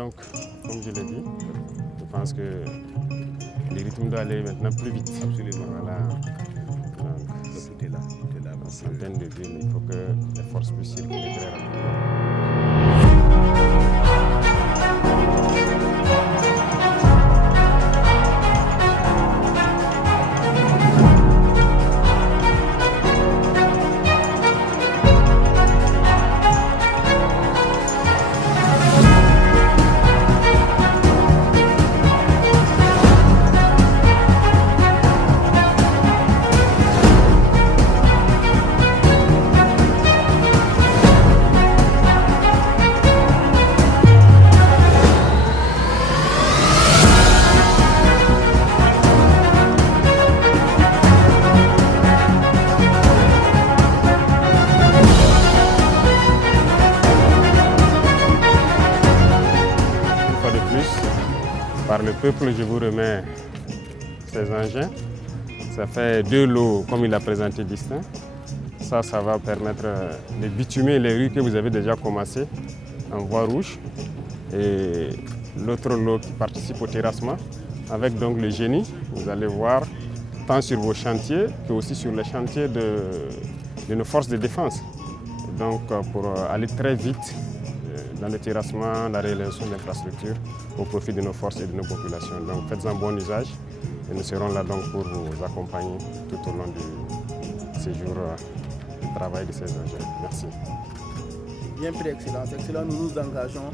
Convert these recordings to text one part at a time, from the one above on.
Donc, comme je l'ai dit, je pense que le rythme doit aller maintenant plus vite. Absolument. Voilà. Donc, Tout est là. dans centaines de villes, il faut que les forces puissent circuler très rapidement. Par le peuple, je vous remets ces engins. Ça fait 2 lots, comme il a présenté, distincts. Ça va permettre de bitumer les rues que vous avez déjà commencé en voie rouge. Et l'autre lot qui participe au terrassement, avec donc le génie, vous allez voir, tant sur vos chantiers que aussi sur les chantiers de nos forces de défense. Et donc pour aller très vite dans le terrassement, la réalisation d'infrastructures au profit de nos forces et de nos populations. Donc faites-en bon usage et nous serons là donc pour vous accompagner tout au long du séjour de travail de ces engins. Merci. Bien pris, Excellence. Excellence, nous nous engageons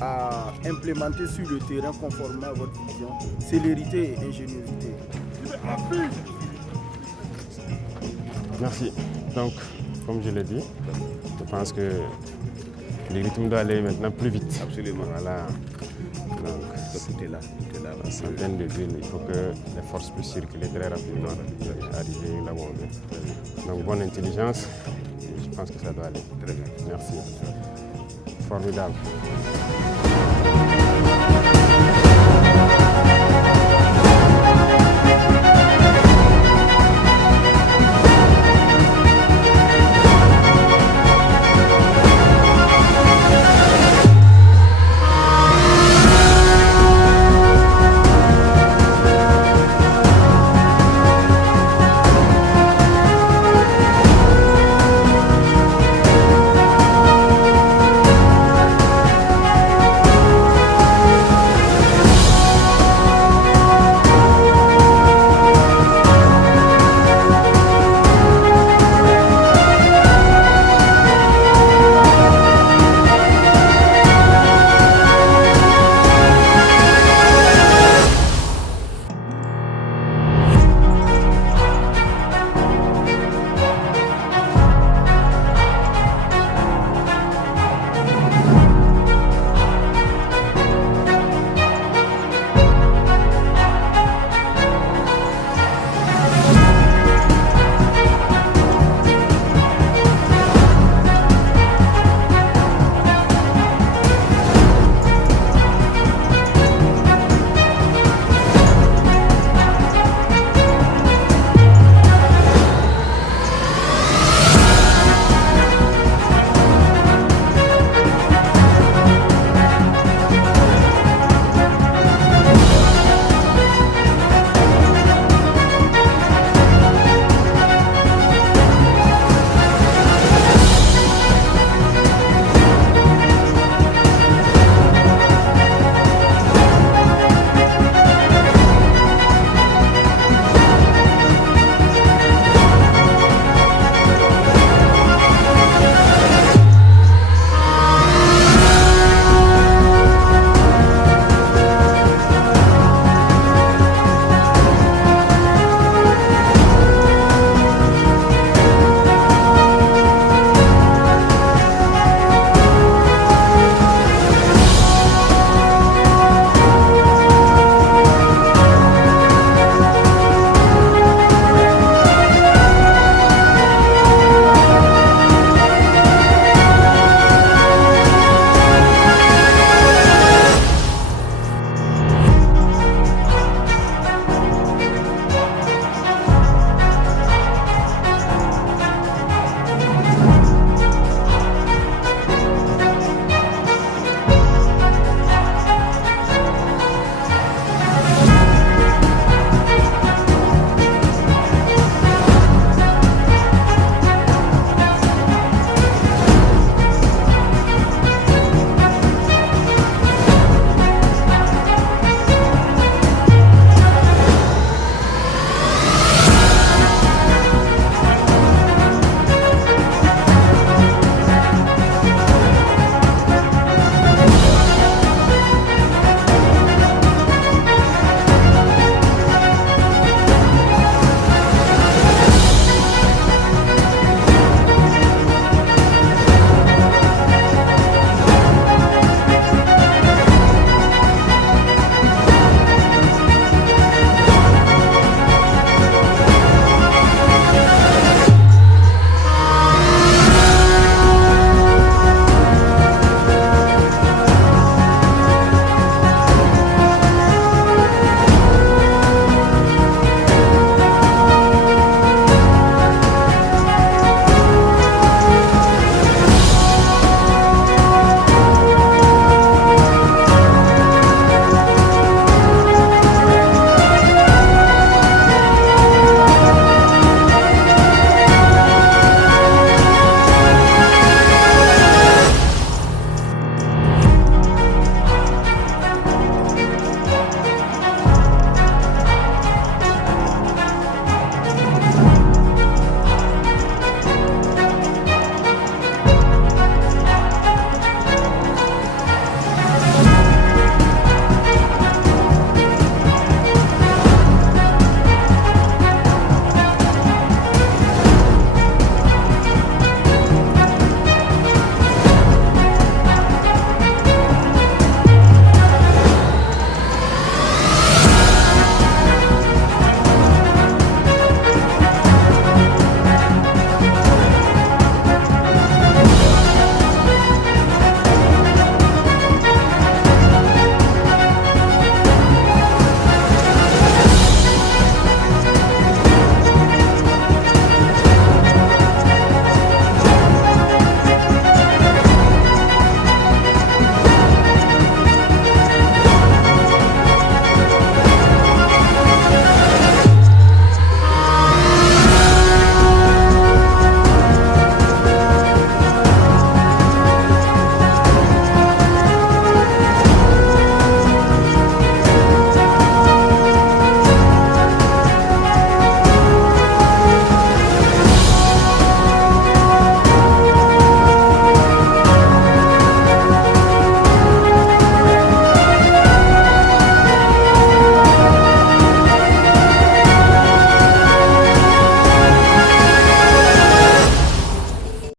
à implémenter sur le terrain conformément à votre vision, célérité et ingéniosité. Merci. Donc, comme je l'ai dit, je pense que le rythme doit aller maintenant plus vite. Absolument. Voilà. Donc, tout est là. dans centaines de villes, il faut que les forces puissent circuler très rapidement et arriver là où on veut. Donc, bonne intelligence. Je pense que ça doit aller. Très bien. Merci. Formidable.